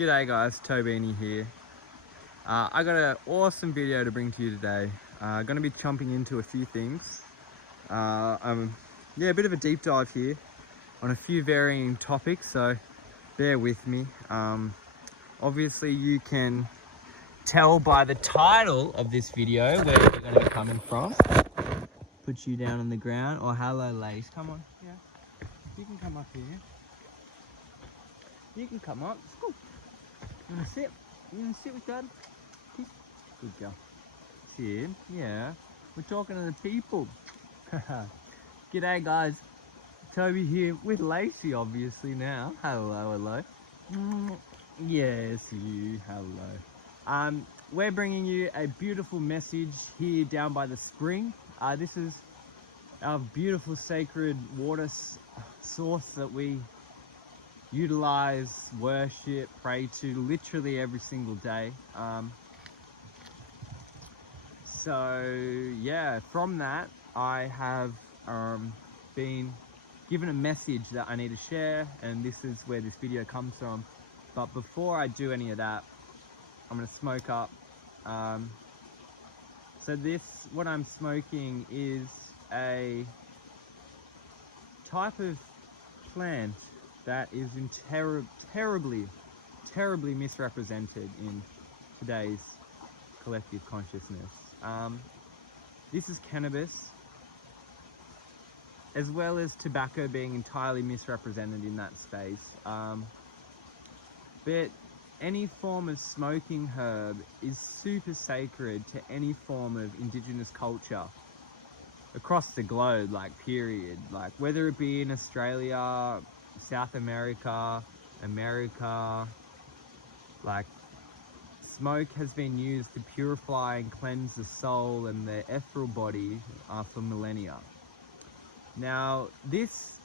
G'day guys, Tobini here. I got an awesome video to bring to you today. Going to be chomping into a few things. A bit of a deep dive here on a few varying topics, so bear with me. Obviously you can tell by the title of this video where we're going to be coming from. Put you down on the ground. Oh, hello Lace, come on. Yeah, you can come up here. You can come up, it's cool. You wanna sit? You wanna sit with Dad? Good girl. Sit, yeah. We're talking to the people. G'day guys. Toby here with Lacey obviously now. Hello. Yes, you, hello. We're bringing you a beautiful message here down by the spring. This is our beautiful sacred water source that we utilize, worship, pray to literally every single day. So yeah, from that I have been given a message that I need to share, and this is where this video comes from. But before I do any of that, I'm gonna smoke up. So what I'm smoking is a type of plant that is terribly misrepresented in today's collective consciousness. This is cannabis, as well as tobacco being entirely misrepresented in that space. But any form of smoking herb is super sacred to any form of indigenous culture across the globe, like period. Like whether it be in Australia, South America, like smoke has been used to purify and cleanse the soul and the ethereal body for millennia. Now this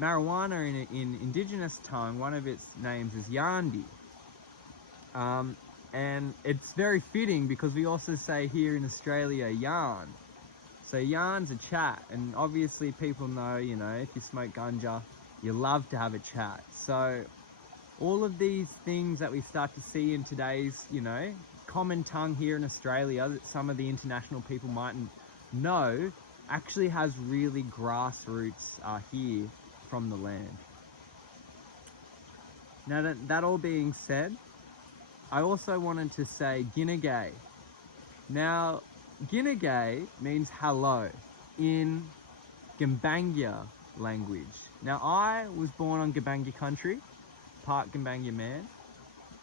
marijuana in indigenous tongue, one of its names is yandi. And it's very fitting because we also say here in Australia yarn. So yarn's a chat, and obviously people know, you know, if you smoke ganja, you love to have a chat. So all of these things that we start to see in today's, you know, common tongue here in Australia that some of the international people mightn't know, actually has really grassroots here from the land. Now that all being said, I also wanted to say Ginagay. Now, Ginagay means hello in Gambanga language. Now, I was born on Gambanga country, part Gambanga man,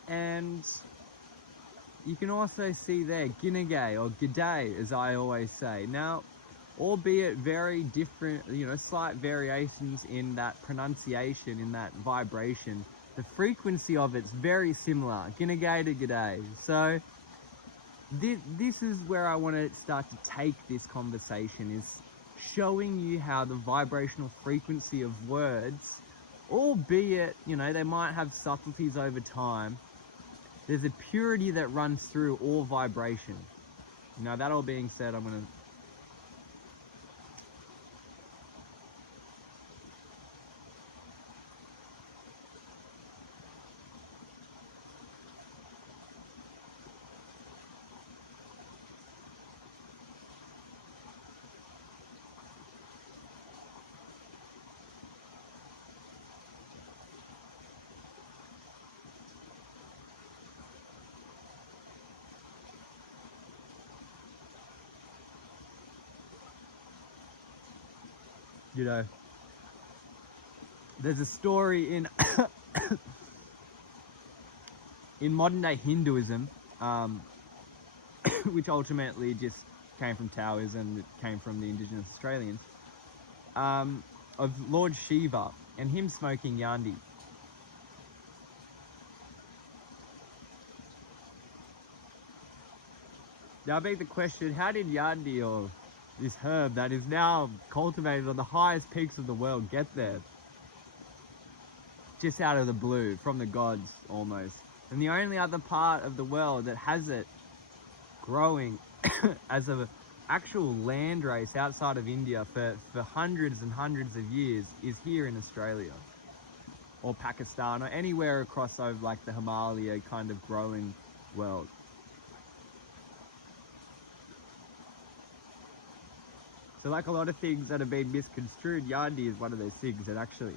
and you can also see there Ginagay or G'day, as I always say. Now, albeit very different, you know, slight variations in that pronunciation, in that vibration, the frequency of it's very similar, Ginagay to G'day. So this is where I want to start to take this conversation, is showing you how the vibrational frequency of words, albeit, you know, they might have subtleties over time, there's a purity that runs through all vibration. Now that all being said, I'm going to you know, there's a story in in modern day Hinduism, which ultimately just came from Taoism, that came from the indigenous Australians, of Lord Shiva and him smoking yandi. Now I beg the question, how did yandi, or this herb that is now cultivated on the highest peaks of the world, get there? Just out of the blue, from the gods almost. And the only other part of the world that has it growing as an actual land race outside of India for hundreds and hundreds of years is here in Australia. or Pakistan or anywhere across over like the Himalaya kind of growing world. So like a lot of things that have been misconstrued, Yandi is one of those things that actually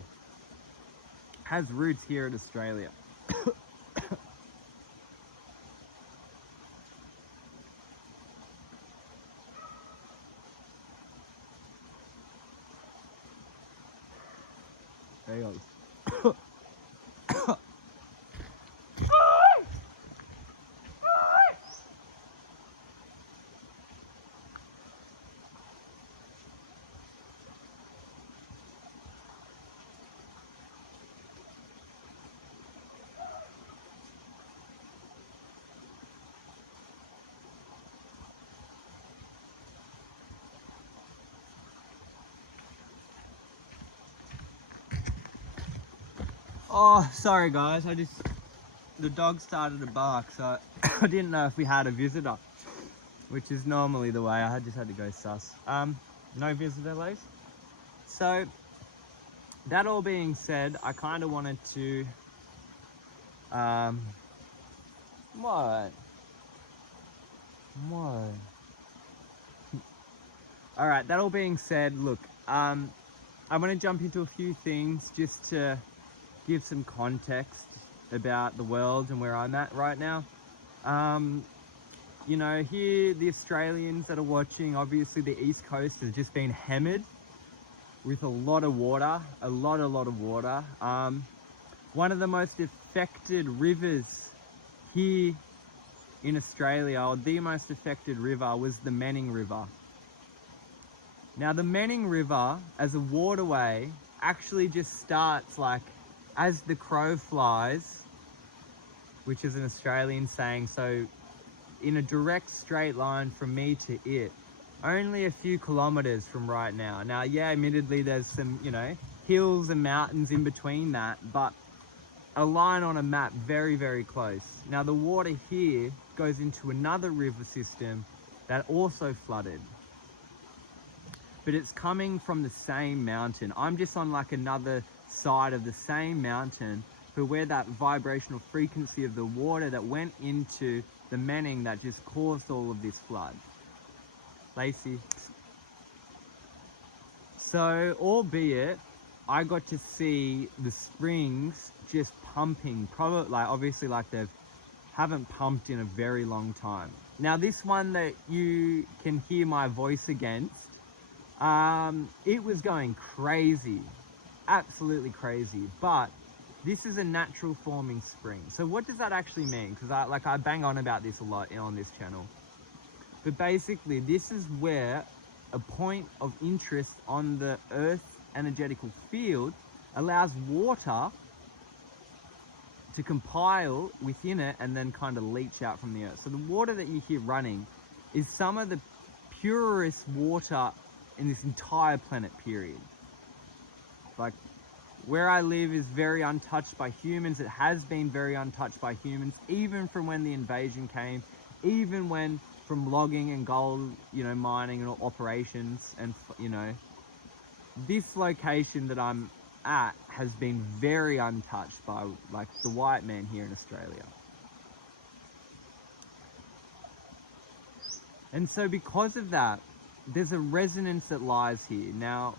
has roots here in Australia. There he goes. Oh, sorry guys, the dog started to bark, so I didn't know if we had a visitor, which is normally the way. I just had to go sus. No visitor, Lace. So, that all being said, I kind of wanted to, what? Alright, that all being said, look, I'm going to jump into a few things just to give some context about the world and where I'm at right now. You know, here, the Australians that are watching, obviously the East Coast has just been hammered with a lot of water, a lot of water. One of the most affected rivers here in Australia, or the most affected river, was the Menning River. Now the Menning River as a waterway actually just starts like as the crow flies, which is an Australian saying, so in a direct straight line from me to it, only a few kilometers from right now. Now, yeah, admittedly there's some, you know, hills and mountains in between that, but a line on a map very close. Now the water here goes into another river system that also flooded, but it's coming from the same mountain. I'm just on like another side of the same mountain, but where that vibrational frequency of the water that went into the Menning that just caused all of this flood. Lacey. So, albeit, I got to see the springs just pumping, probably like obviously like they haven't pumped in a very long time. Now this one that you can hear my voice against, it was going crazy, absolutely crazy, but this is a natural forming spring. So what does that actually mean? Because I bang on about this a lot on this channel. But basically, this is where a point of interest on the Earth's energetical field allows water to compile within it and then kind of leach out from the Earth. So the water that you hear running is some of the purest water in this entire planet, period. Like, where I live is very untouched by humans. It has been very untouched by humans, even from when the invasion came, even when from logging and gold, you know, mining and operations, and, you know, this location that I'm at has been very untouched by like the white man here in Australia. And so because of that, there's a resonance that lies here. Now,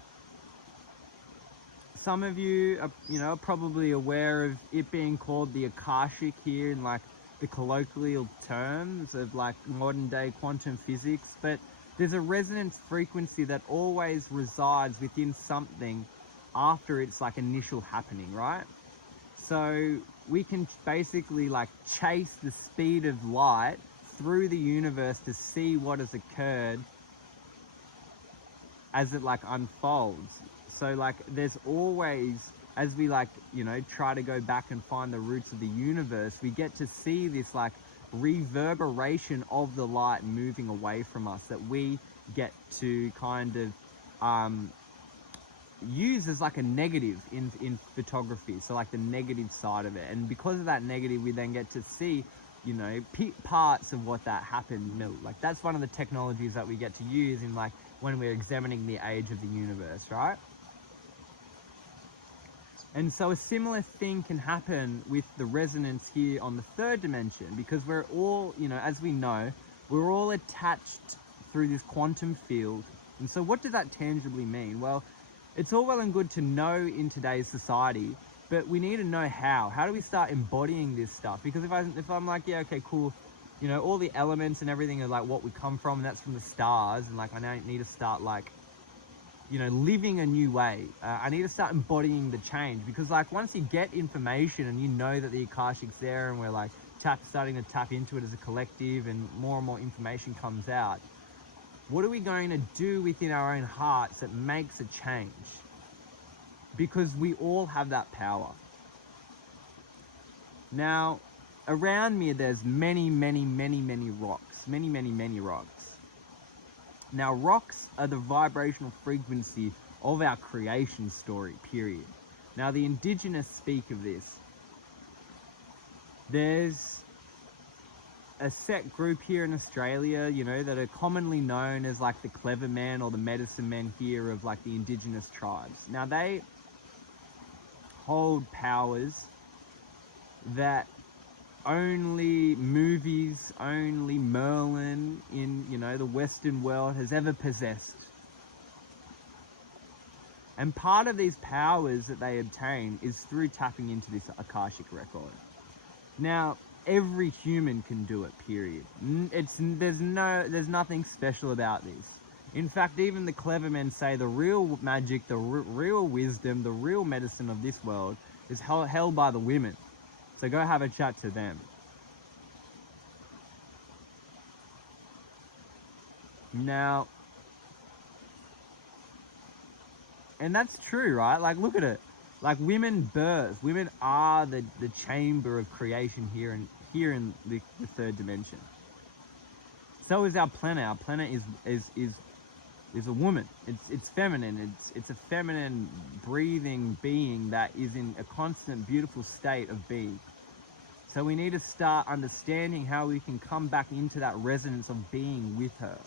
some of you are, you know, probably aware of it being called the Akashic here in like the colloquial terms of like modern day quantum physics, but there's a resonance frequency that always resides within something after its like initial happening, right? So we can basically like chase the speed of light through the universe to see what has occurred as it like unfolds. So like there's always, as we like, you know, try to go back and find the roots of the universe, we get to see this like reverberation of the light moving away from us that we get to kind of use as like a negative in photography. So like the negative side of it, and because of that negative we then get to see, you know, parts of what that happened melt. Like that's one of the technologies that we get to use in like when we're examining the age of the universe, right? And so a similar thing can happen with the resonance here on the third dimension, because we're all, you know, as we know, we're all attached through this quantum field. And so what does that tangibly mean? Well, it's all well and good to know in today's society, but we need to know how. How do we start embodying this stuff? Because if I'm like, yeah, okay, cool, you know, all the elements and everything are like what we come from, and that's from the stars, and like I now need to start like, you know, living a new way. I need to start embodying the change, because like once you get information and you know that the Akashic's there, and we're like starting to tap into it as a collective, and more information comes out, what are we going to do within our own hearts that makes a change? Because we all have that power. Now, around me there's many rocks. Many rocks. Now, rocks are the vibrational frequency of our creation story, period. Now, the Indigenous speak of this. There's a set group here in Australia, you know, that are commonly known as like the clever men or the medicine men here of like the Indigenous tribes. Now, they hold powers that only movies, only Merlin in, you know, the Western world has ever possessed. And part of these powers that they obtain is through tapping into this Akashic record. Now, every human can do it, period. There's nothing special about this. In fact, even the clever men say the real magic, the real wisdom, the real medicine of this world is held by the women. So go have a chat to them. Now, and that's true, right? Like, look at it. Like, women birth. Women are the chamber of creation here in the third dimension. So is our planet. Our planet is a woman. It's feminine. It's a feminine breathing being that is in a constant beautiful state of being. So we need to start understanding how we can come back into that resonance of being with her.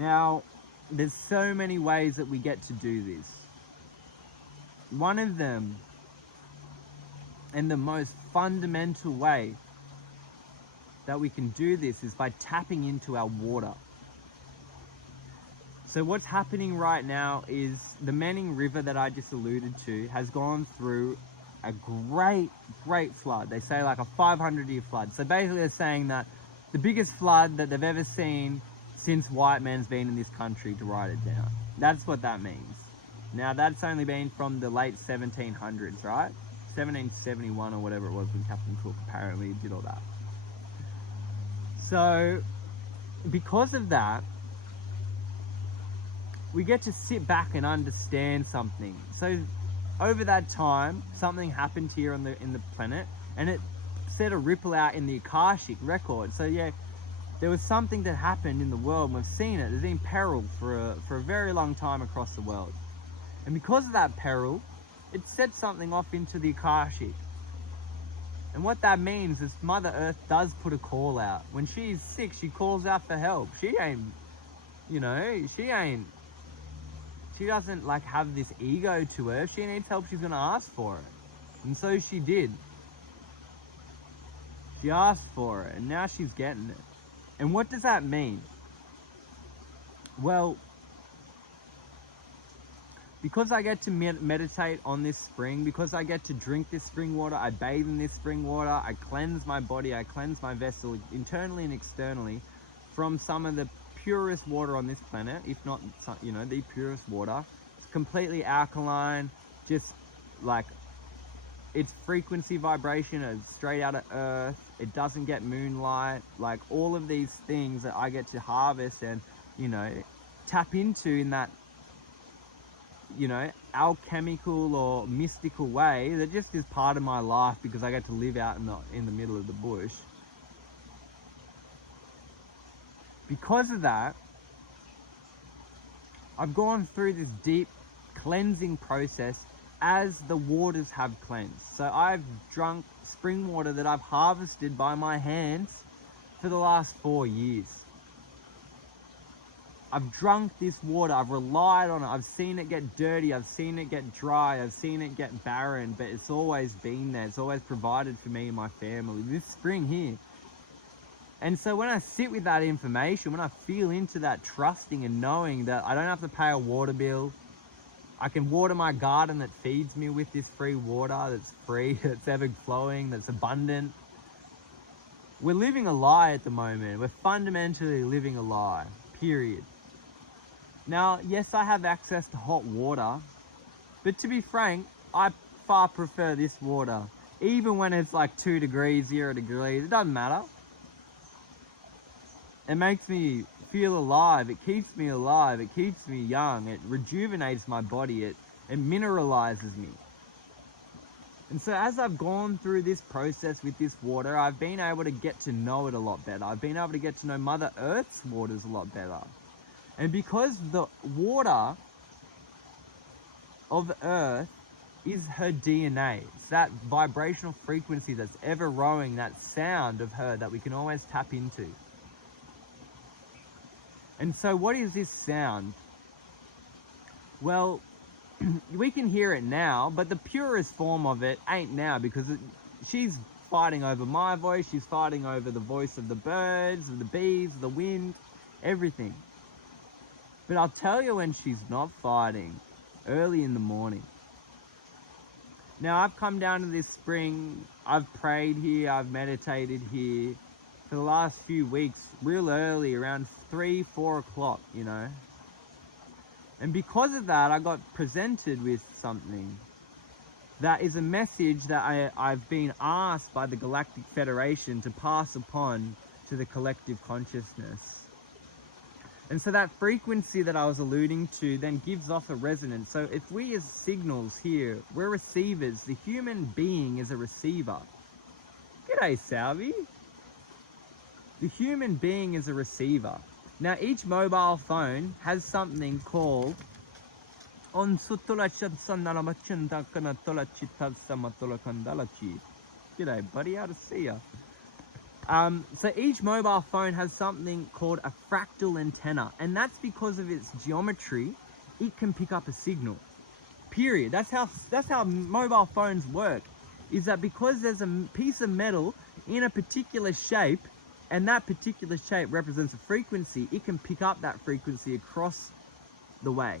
Now, there's so many ways that we get to do this. One of them, and the most fundamental way that we can do this, is by tapping into our water. So what's happening right now is the Manning River that I just alluded to has gone through a great flood. They say like a 500-year flood. So basically they're saying that the biggest flood that they've ever seen since white man's been in this country to write it down. That's what that means. Now, that's only been from the late 1700s, right? 1771 or whatever it was when Captain Cook apparently did all that. So, because of that, we get to sit back and understand something. So, over that time, something happened here in the planet, and it set a ripple out in the Akashic record. So, yeah, there was something that happened in the world, and we've seen it. There's been peril for a very long time across the world. And because of that peril, it set something off into the Akashic. And what that means is Mother Earth does put a call out. When she's sick, she calls out for help. She ain't, you know, she doesn't like have this ego to her. If she needs help, she's gonna ask for it. And so she did. She asked for it, and now she's getting it. And what does that mean? Well, because I get to meditate on this spring, because I get to drink this spring water, I bathe in this spring water, I cleanse my body, I cleanse my vessel internally and externally from some of the purest water on this planet, if not, you know, the purest water. It's completely alkaline, just like its frequency vibration is straight out of Earth. It doesn't get moonlight, like all of these things that I get to harvest and, you know, tap into in that, you know, alchemical or mystical way that just is part of my life because I get to live out in the middle of the bush. Because of that, I've gone through this deep cleansing process as the waters have cleansed. So I've drunk spring water that I've harvested by my hands for the last 4 years. I've drunk this water, I've relied on it, I've seen it get dirty, I've seen it get dry, I've seen it get barren, but it's always been there. It's always provided for me and my family. This spring here. And so when I sit with that information, when I feel into that trusting and knowing that I don't have to pay a water bill, I can water my garden that feeds me with this free water, that's free, that's ever flowing, that's abundant. We're living a lie at the moment. We're fundamentally living a lie, period. Now, yes, I have access to hot water, but to be frank, I far prefer this water. Even when it's like 2 degrees, 0 degrees, it doesn't matter. It makes me feel alive, it keeps me alive, it keeps me young, it rejuvenates my body, it mineralizes me. And so as I've gone through this process with this water, I've been able to get to know it a lot better. I've been able to get to know Mother Earth's waters a lot better. And because the water of Earth is her DNA, it's that vibrational frequency that's ever rowing, that sound of her that we can always tap into. And so what is this sound? Well, we can hear it now, but the purest form of it ain't now, because she's fighting over my voice, she's fighting over the voice of the birds, of the bees, the wind, everything. But I'll tell you when she's not fighting, early in the morning. Now I've come down to this spring, I've prayed here, I've meditated here for the last few weeks, real early, around 3-4 o'clock, you know. And because of that, I got presented with something that is a message that I've been asked by the Galactic Federation to pass upon to the collective consciousness. And so that frequency that I was alluding to then gives off a resonance. So if we as signals here, we're receivers, the human being is a receiver. G'day, Salvi. The human being is a receiver. Now each mobile phone has something called G'day buddy, how to see ya. So each mobile phone has something called a fractal antenna, and that's because of its geometry, it can pick up a signal. Period. That's how mobile phones work, is that because there's a piece of metal in a particular shape, and that particular shape represents a frequency, it can pick up that frequency across the way.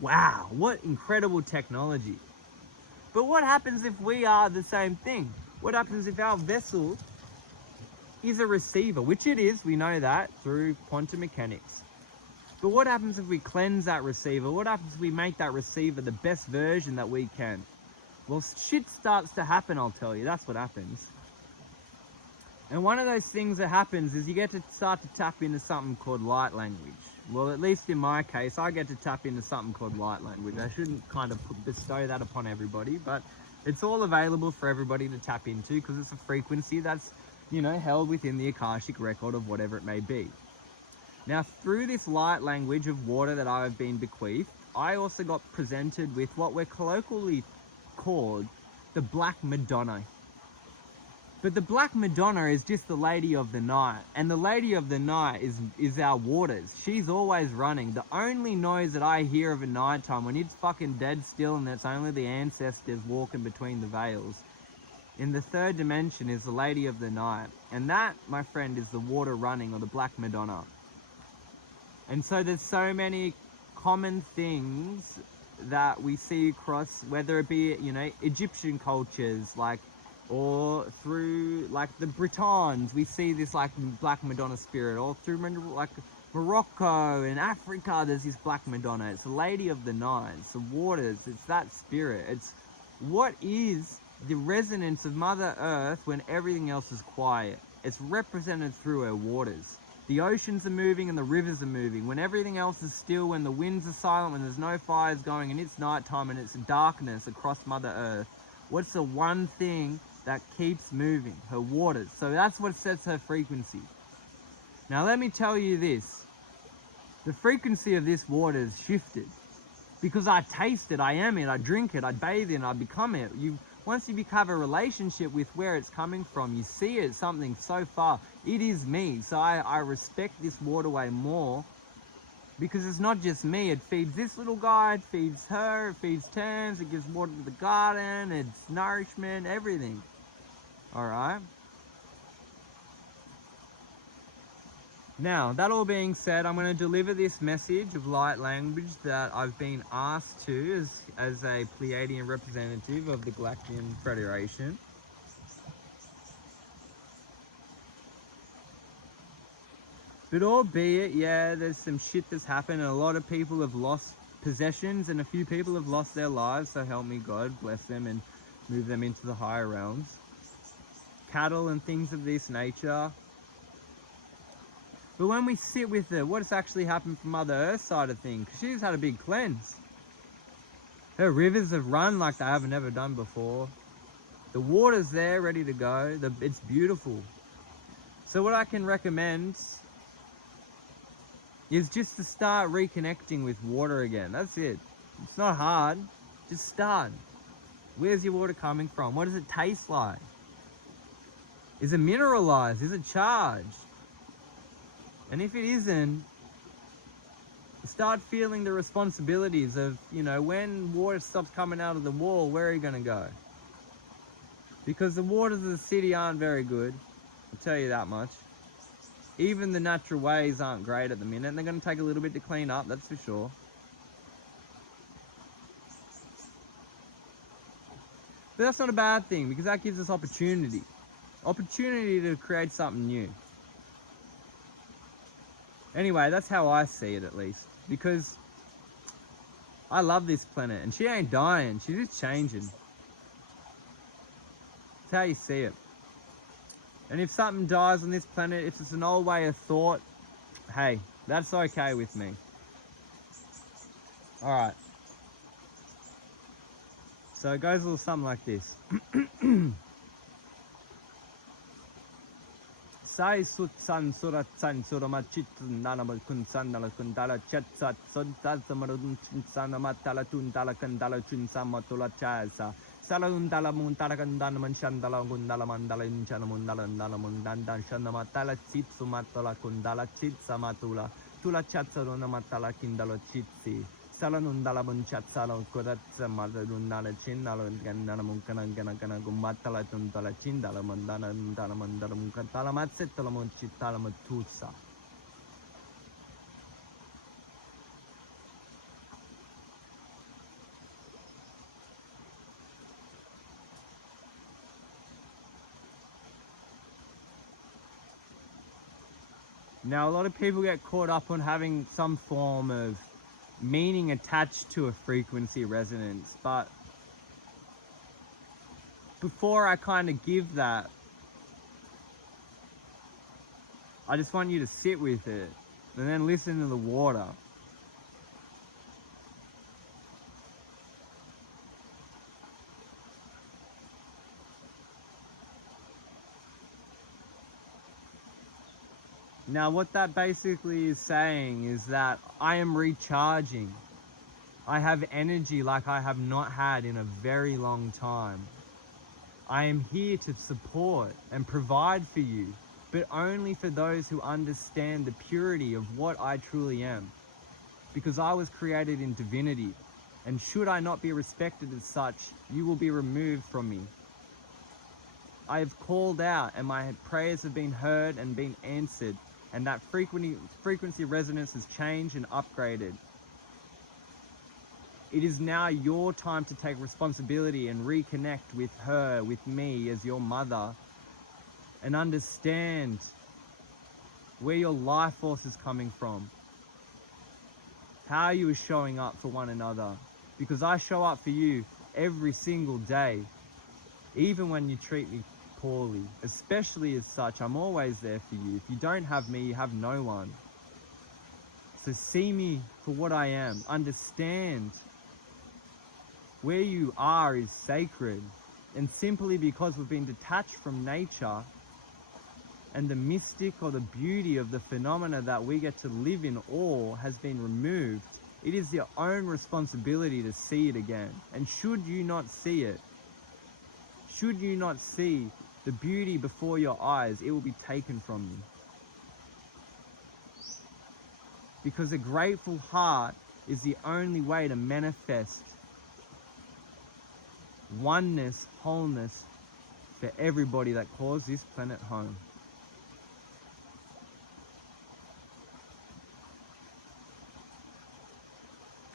Wow, what incredible technology. But what happens if we are the same thing? What happens if our vessel is a receiver? Which it is, we know that through quantum mechanics. But what happens if we cleanse that receiver? What happens if we make that receiver the best version that we can? Well, shit starts to happen, I'll tell you. That's what happens. And one of those things that happens is you get to start to tap into something called light language. Well, at least in my case, I get to tap into something called light language. I shouldn't kind of bestow that upon everybody, but it's all available for everybody to tap into because it's a frequency that's, you know, held within the Akashic record of whatever it may be. Now, through this light language of water that I've been bequeathed, I also got presented with what we're colloquially called the Black Madonna. But the Black Madonna is just the Lady of the Night. And the Lady of the Night is our waters. She's always running. The only noise that I hear of at night time, when it's fucking dead still and it's only the ancestors walking between the veils, in the third dimension is the Lady of the Night. And that, my friend, is the water running, or the Black Madonna. And so there's so many common things that we see across, whether it be, you know, Egyptian cultures, like, or through like the Britons, we see this like Black Madonna spirit, or through like Morocco and Africa, there's this Black Madonna. It's the Lady of the Night, it's the waters, it's that spirit. It's what is the resonance of Mother Earth when everything else is quiet. It's represented through her waters. The oceans are moving and the rivers are moving. When everything else is still, when the winds are silent, when there's no fires going and it's nighttime and it's darkness across Mother Earth, what's the one thing that keeps moving? Her waters. So that's what sets her frequency. Now let me tell you this. The frequency of this water has shifted. Because I taste it, I am it, I drink it, I bathe in it, I become it. once you have a relationship with where it's coming from, you see it, something so far. It is me. So I respect this waterway more, because it's not just me. It feeds this little guy, it feeds her, it feeds Terms, it gives water to the garden, it's nourishment, everything. All right. Now, that all being said, I'm going to deliver this message of light language that I've been asked to as a Pleiadian representative of the Galactian Federation. But albeit, yeah, there's some shit that's happened, and a lot of people have lost possessions, and a few people have lost their lives, so help me God, bless them and move them into the higher realms. Cattle and things of this nature. But when we sit with it, what has actually happened from Mother Earth's side of things? She's had a big cleanse. Her rivers have run like they haven't ever done before. The water's there, ready to go. It's beautiful. So what I can recommend is just to start reconnecting with water again. That's it. It's not hard. Just start. Where's your water coming from? What does it taste like? Is it mineralized? Is it charged? And if it isn't, start feeling the responsibilities of, you know, when water stops coming out of the wall, where are you going to go? Because the waters of the city aren't very good. I'll tell you that much. Even the natural ways aren't great at the minute, and they're going to take a little bit to clean up, that's for sure. But that's not a bad thing, because that gives us opportunity. Opportunity to create something new. Anyway, that's how I see it, at least. Because I love this planet, and she ain't dying, she's just changing. That's how you see it. And if something dies on this planet, if it's an old way of thought, hey, that's okay with me. Alright. So it goes a little something like this. Sai sut san surat san suramachit nanamal kun sandala kundala chat sat sodal samarun sanama talatun dalakandala chun samatula chasa. Salandala muntala kandana manshandala gundala mandala inchana mundala ndala mundanda shanama tala chit sumatala kundala chit samatula. Tula chatsaruna matala kindala chitsi. Salanundala munchat salo kodatsa madunala chinala gandana munkana gana gumatala tuntala chindala mandana ndala mandala munkatala matsetala munchitala matusa. Now, a lot of people get caught up on having some form of meaning attached to a frequency resonance, but before I kind of give that, I just want you to sit with it and then listen to the water. Now, what that basically is saying is that I am recharging. I have energy like I have not had in a very long time. I am here to support and provide for you, but only for those who understand the purity of what I truly am. Because I was created in divinity, and should I not be respected as such, you will be removed from me. I have called out, and my prayers have been heard and been answered, and that frequency resonance has changed and upgraded. It is now your time to take responsibility and reconnect with her, with me as your mother, and understand where your life force is coming from, how you are showing up for one another, because I show up for you every single day, even when you treat me poorly, especially as such. I'm always there for you. If you don't have me, you have no one. So see me for what I am. Understand where you are is sacred, and simply because we've been detached from nature and the mystic or the beauty of the phenomena that we get to live in awe has been removed, it is your own responsibility to see it again. And should you not see it, should you not see the beauty before your eyes, it will be taken from you. Because a grateful heart is the only way to manifest oneness, wholeness for everybody that calls this planet home.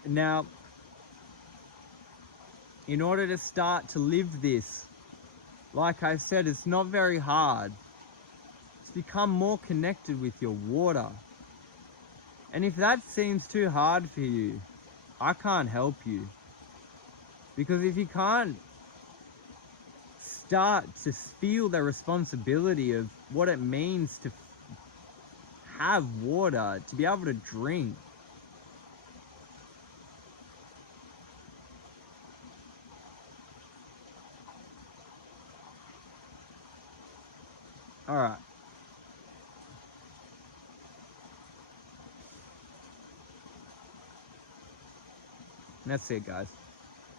Now, in order to start to live this, like I said, it's not very hard. It's become more connected with your water. And if that seems too hard for you, I can't help you. Because if you can't start to feel the responsibility of what it means to have water, to be able to drink, all right. That's it, guys.